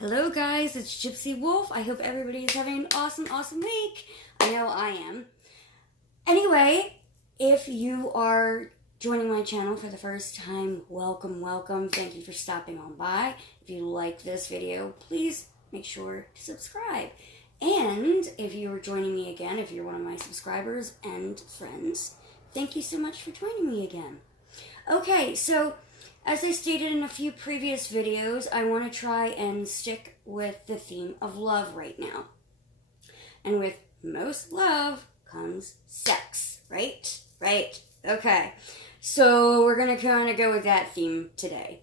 Hello guys, it's Gypsy Wolf. I hope everybody is having an awesome week. I know I am. Anyway, if you are joining my channel for the first time, welcome. Thank you for stopping on by. If you like this video, please make sure to subscribe. And if you are joining me again, if you're one of my subscribers and friends, thank you so much for joining me again. Okay, so as I stated in a few previous videos, I want to try and stick with the theme of love right now. And with most love comes sex, right? Right. Okay. So we're going to kind of go with that theme today.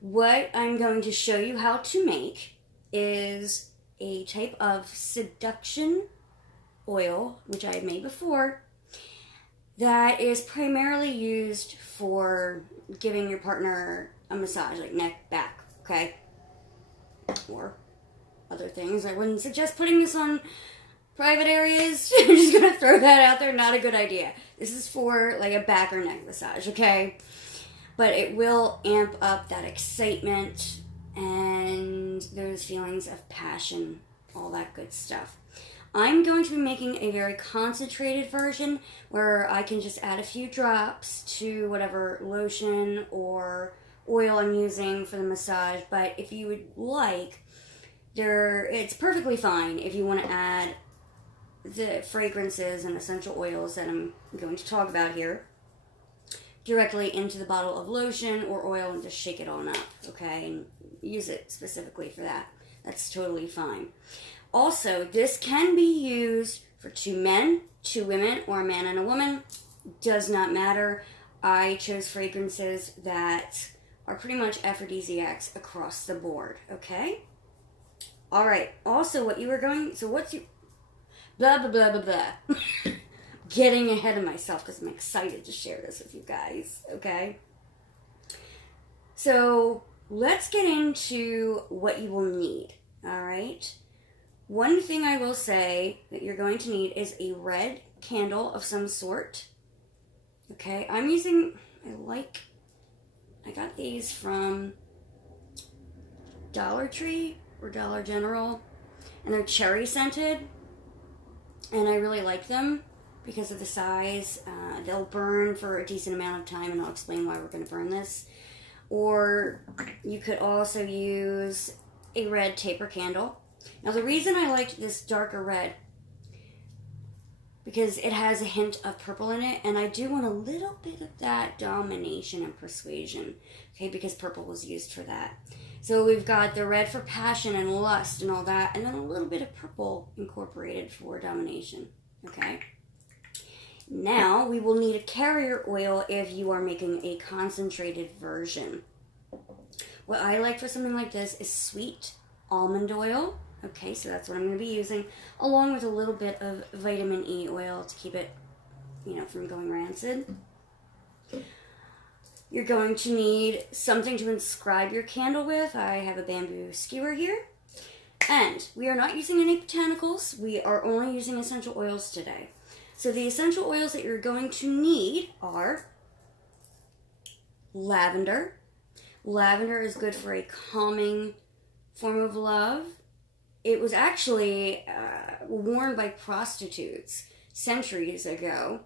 What I'm going to show you how to make is a type of seduction oil, which I had made before, that is primarily used for giving your partner a massage, like neck, back, okay? Or other things. I wouldn't suggest putting this on private areas. I'm just going to throw that out there. Not a good idea. This is for like a back or neck massage, okay? But it will amp up that excitement and those feelings of passion, all that good stuff. I'm going to be making a very concentrated version where I can just add a few drops to whatever lotion or oil I'm using for the massage. But if you would like, it's perfectly fine if you want to add the fragrances and essential oils that I'm going to talk about here directly into the bottle of lotion or oil and just shake it on up, okay? And use it specifically for that. That's totally fine. Also, this can be used for 2 men, 2 women, or a man and a woman. Does not matter. I chose fragrances that are pretty much aphrodisiacs across the board, okay? All right. Also, what's your blah, blah, blah, blah, blah. Getting ahead of myself because I'm excited to share this with you guys, okay? So, let's get into what you will need, all right? One thing I will say that you're going to need is a red candle of some sort. Okay, I got these from Dollar Tree or Dollar General, and they're cherry scented, and I really like them because of the size. They'll burn for a decent amount of time, and I'll explain why we're going to burn this. Or you could also use a red taper candle. Now, the reason I liked this darker red, because it has a hint of purple in it, and I do want a little bit of that domination and persuasion, okay, because purple was used for that. So we've got the red for passion and lust and all that, and then a little bit of purple incorporated for domination, okay? Now, we will need a carrier oil if you are making a concentrated version. What I like for something like this is sweet almond oil. Okay, so that's what I'm going to be using, along with a little bit of vitamin E oil to keep it, from going rancid. You're going to need something to inscribe your candle with. I have a bamboo skewer here. And we are not using any botanicals. We are only using essential oils today. So the essential oils that you're going to need are lavender. Lavender is good for a calming form of love. It was actually worn by prostitutes centuries ago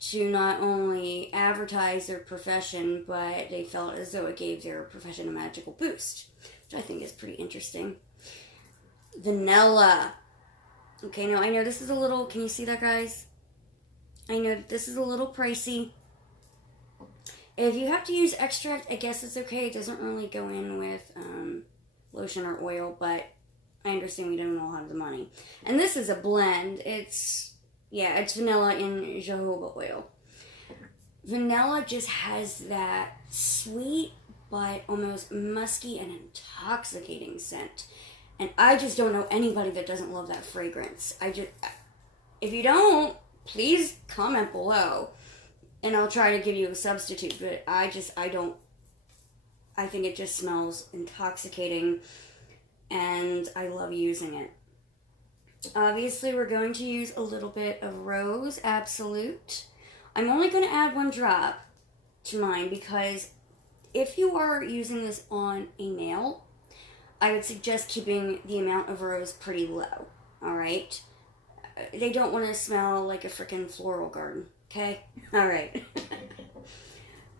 to not only advertise their profession, but they felt as though it gave their profession a magical boost, which I think is pretty interesting. Vanilla. Okay, now I know this is a little, can you see that, guys? I know this is a little pricey. If you have to use extract, I guess it's okay. It doesn't really go in with lotion or oil, but I understand we don't all have the money. And this is a blend. It's vanilla and jojoba oil. Vanilla just has that sweet but almost musky and intoxicating scent. And I just don't know anybody that doesn't love that fragrance. If you don't, please comment below and I'll try to give you a substitute. But I think it just smells intoxicating, and I love using it. Obviously, we're going to use a little bit of Rose Absolute. I'm only going to add 1 drop to mine because if you are using this on a nail, I would suggest keeping the amount of rose pretty low, alright? They don't want to smell like a freaking floral garden, okay? Alright.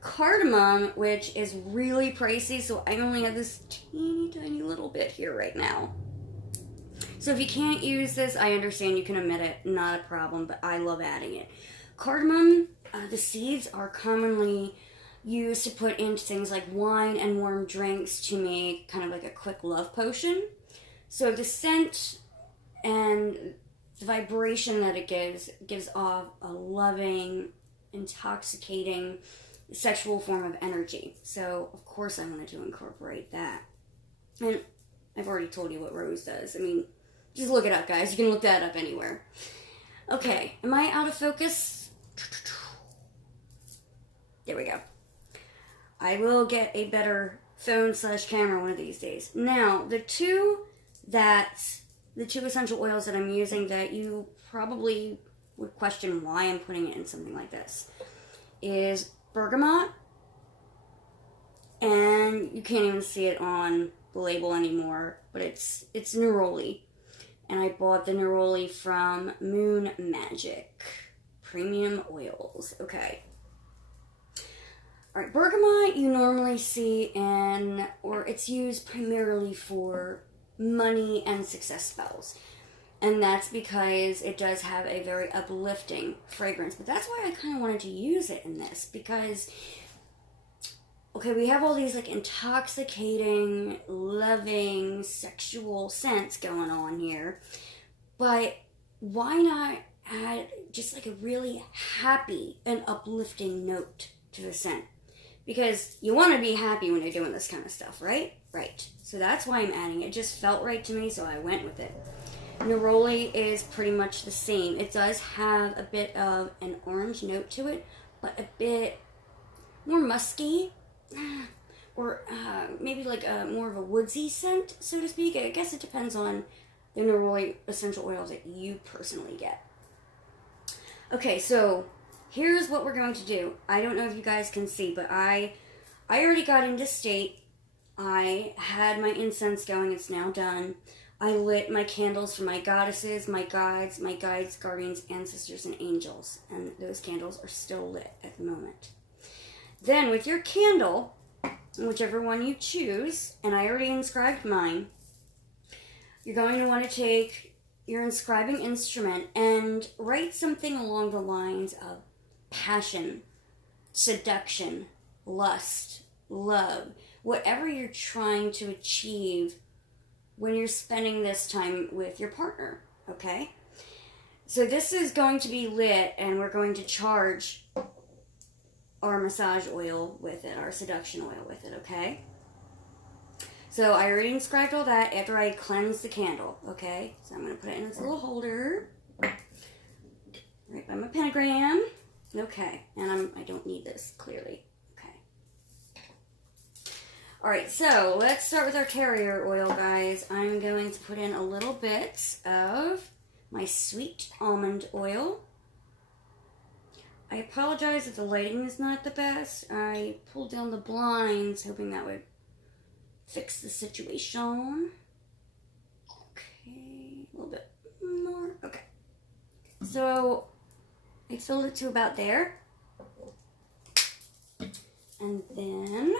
Cardamom, which is really pricey, so I only have this teeny tiny little bit here right now. So if you can't use this, I understand, you can omit it, not a problem, but I love adding it. Cardamom, the seeds are commonly used to put into things like wine and warm drinks to make kind of like a quick love potion. So the scent and the vibration that it gives off a loving, intoxicating, sexual form of energy. So of course I wanted to incorporate that. And I've already told you what rose does. I mean, just look it up, guys. You can look that up anywhere. Okay, am I out of focus? There we go. I will get a better phone/camera one of these days. Now, the two essential oils that I'm using that you probably would question why I'm putting it in something like this is bergamot, and you can't even see it on the label anymore, but it's neroli. And I bought the neroli from Moon Magic Premium Oils. Okay. Alright, bergamot you normally see or it's used primarily for money and success spells. And that's because it does have a very uplifting fragrance. But that's why I kind of wanted to use it in this. Because, okay, we have all these like intoxicating, loving, sexual scents going on here. But why not add just like a really happy and uplifting note to the scent? Because you want to be happy when you're doing this kind of stuff, right? Right. So that's why I'm adding it. It just felt right to me, so I went with it. Neroli is pretty much the same. It does have a bit of an orange note to it, but a bit more musky, or maybe like more of a woodsy scent, so to speak. I guess it depends on the neroli essential oils that you personally get. Okay, so here's what we're going to do. I don't know if you guys can see, but I already got into state. I had my incense going. It's now done. I lit my candles for my goddesses, my guides, guardians, ancestors, and angels. And those candles are still lit at the moment. Then with your candle, whichever one you choose, and I already inscribed mine, you're going to want to take your inscribing instrument and write something along the lines of passion, seduction, lust, love, whatever you're trying to achieve when you're spending this time with your partner, okay? So this is going to be lit, and we're going to charge our massage oil with it, our seduction oil with it, okay? So I already inscribed all that after I cleansed the candle, okay? So I'm going to put it in this little holder, right by my pentagram. Okay, and I don't need this, clearly. Alright, so let's start with our carrier oil, guys. I'm going to put in a little bit of my sweet almond oil. I apologize if the lighting is not the best. I pulled down the blinds, hoping that would fix the situation. Okay, a little bit more. Okay. So, I filled it to about there. And then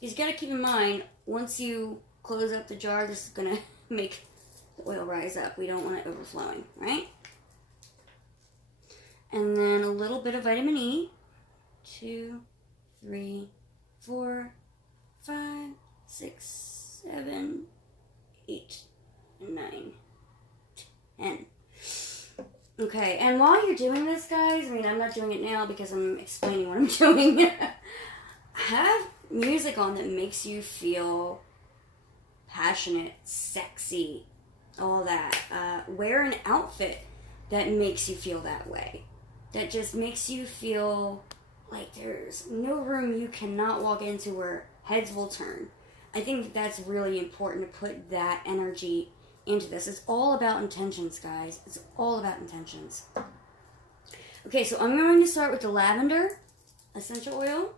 you just gotta keep in mind, once you close up the jar, this is gonna make the oil rise up. We don't want it overflowing, right? And then a little bit of vitamin E. 2, 3, 4, 5, 6, 7, 8, 9, 10. Okay, and while you're doing this, guys, I mean, I'm not doing it now because I'm explaining what I'm doing. Have music on that makes you feel passionate, sexy, all that. Wear an outfit that makes you feel that way. That just makes you feel like there's no room you cannot walk into where heads will turn. I think that's really important to put that energy into this. It's all about intentions, guys. It's all about intentions. Okay, so I'm going to start with the lavender essential oil.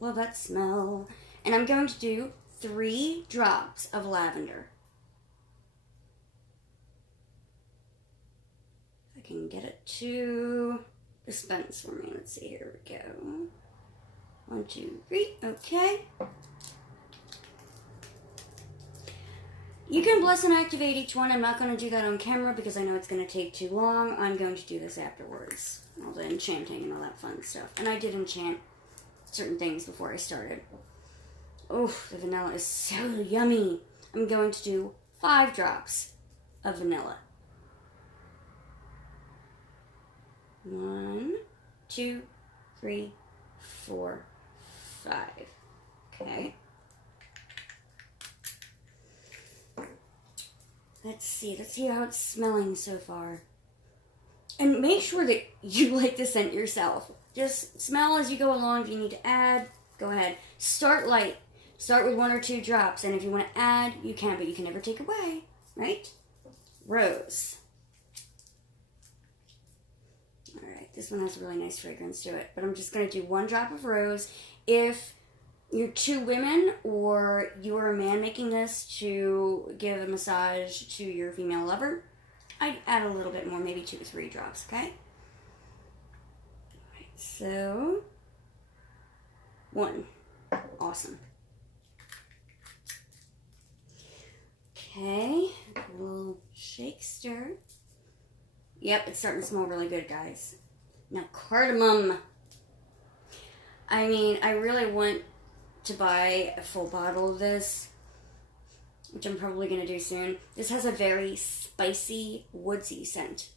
Love that smell. And I'm going to do 3 drops of lavender. If I can get it to dispense for me. Let's see, here we go. 1, 2, 3, okay. You can bless and activate each one. I'm not going to do that on camera because I know it's going to take too long. I'm going to do this afterwards. All the enchanting and all that fun stuff. And I did enchant certain things before I started. Oh, the vanilla is so yummy. I'm going to do 5 drops of vanilla. 1, 2, 3, 4, 5. Okay. Let's see how it's smelling so far. And make sure that you like the scent yourself. Just smell as you go along. If you need to add, go ahead. Start light. Start with 1 or 2 drops. And if you want to add, you can, but you can never take away, right? Rose. Alright, this one has a really nice fragrance to it. But I'm just going to do 1 drop of rose. If you're 2 women or you're a man making this to give a massage to your female lover, I'd add a little bit more, maybe 2 to 3 drops, okay? Alright, so 1. Awesome. Okay, a little shake, stir. Yep, it's starting to smell really good, guys. Now, cardamom. I mean, I really want to buy a full bottle of this, which I'm probably going to do soon. This has a very spicy, woodsy scent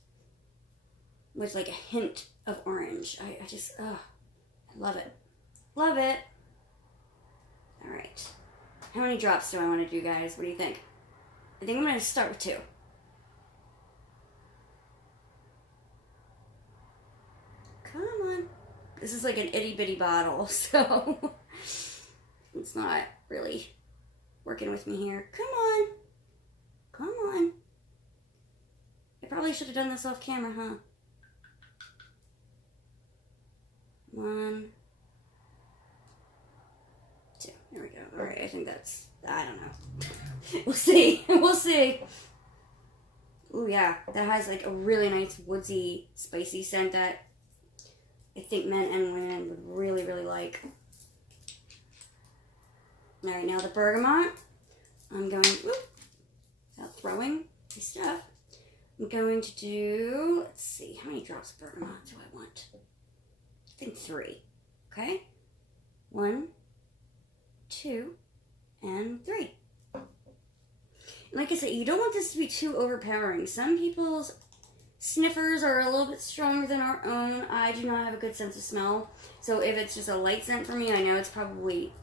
with like a hint of orange. I just, I love it. Love it. All right. How many drops do I want to do, guys? What do you think? I think I'm going to start with 2. Come on. This is like an itty bitty bottle, so it's not really working with me here. Come on. Come on. I probably should have done this off camera, huh? 1, 2. There we go. Alright, I think that's, I don't know. We'll see. We'll see. Ooh, yeah. That has like a really nice woodsy, spicy scent that I think men and women would really, really like. Alright, now the bergamot. I'm going, without throwing my stuff, I'm going to do, let's see, how many drops of bergamot do I want? I think 3. Okay? 1, 2, and 3. Like I said, you don't want this to be too overpowering. Some people's sniffers are a little bit stronger than our own. I do not have a good sense of smell. So if it's just a light scent for me, I know it's probably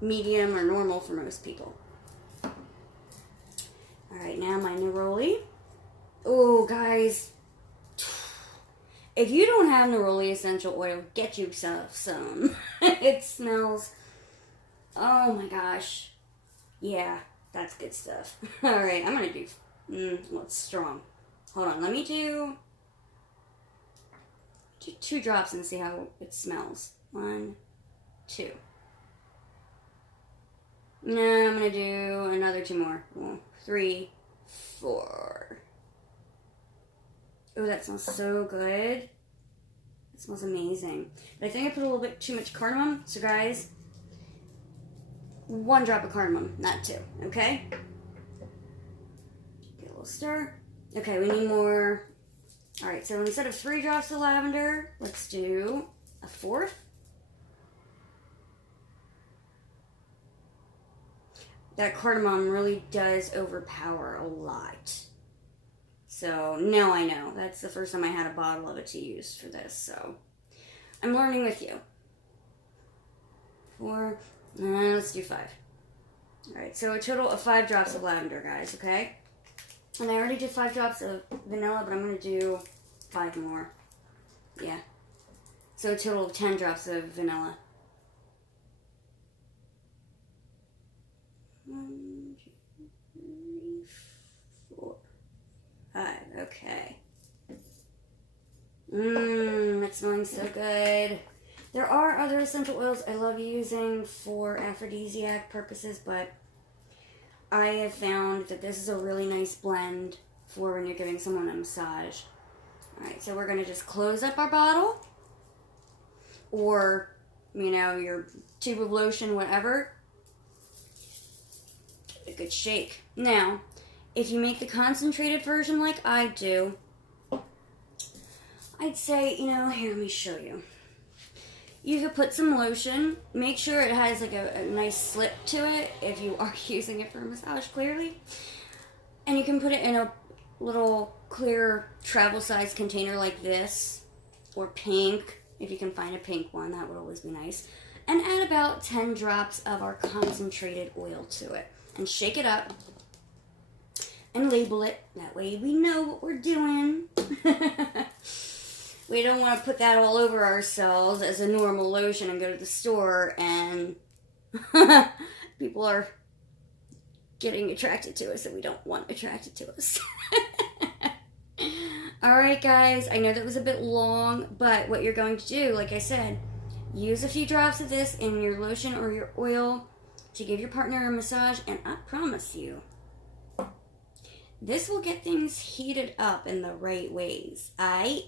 medium or normal for most people. Alright, now my neroli. Oh, guys. If you don't have neroli essential oil, get yourself some. It smells, oh my gosh. Yeah, that's good stuff. Alright, I'm going to do, well, it's strong. Hold on, let me do 2 drops and see how it smells. 1, 2. No, I'm going to do another 2 more. 1, 3, 4. Oh, that smells so good. It smells amazing. But I think I put a little bit too much cardamom. So guys, 1 drop of cardamom, not 2. Okay? Get a little stir. Okay, we need more. Alright, so instead of 3 drops of lavender, let's do a 4th. That cardamom really does overpower a lot. So, now I know. That's the first time I had a bottle of it to use for this, so I'm learning with you. 4, let's do 5. Alright, so a total of 5 drops of lavender, guys, okay? And I already did 5 drops of vanilla, but I'm going to do 5 more. Yeah. So a total of 10 drops of vanilla. 1, 2, 3, 4, 5. Okay. It's smelling so good. There are other essential oils I love using for aphrodisiac purposes, but I have found that this is a really nice blend for when you're giving someone a massage. Alright, so we're going to just close up our bottle, or, you know, your tube of lotion, whatever. Give it a good shake. Now, if you make the concentrated version like I do, I'd say, you know, here, let me show you. You could put some lotion. Make sure it has like a nice slip to it if you are using it for a massage, clearly. And you can put it in a little clear travel size container like this, or pink, if you can find a pink one, that would always be nice. And add about 10 drops of our concentrated oil to it. And shake it up. And label it. That way we know what we're doing. We don't want to put that all over ourselves as a normal lotion and go to the store and people are getting attracted to us that we don't want attracted to us. Alright guys, I know that was a bit long, but what you're going to do, like I said, use a few drops of this in your lotion or your oil to give your partner a massage, and I promise you, this will get things heated up in the right ways. Alright,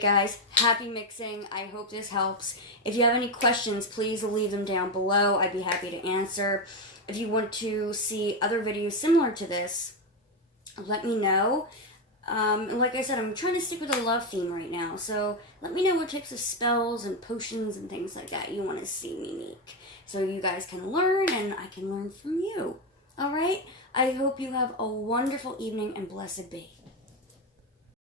guys. Happy mixing. I hope this helps. If you have any questions, please leave them down below. I'd be happy to answer. If you want to see other videos similar to this, let me know. And like I said, I'm trying to stick with a love theme right now. So let me know what types of spells and potions and things like that you want to see me make. So you guys can learn and I can learn from you. Alright? I hope you have a wonderful evening and blessed be.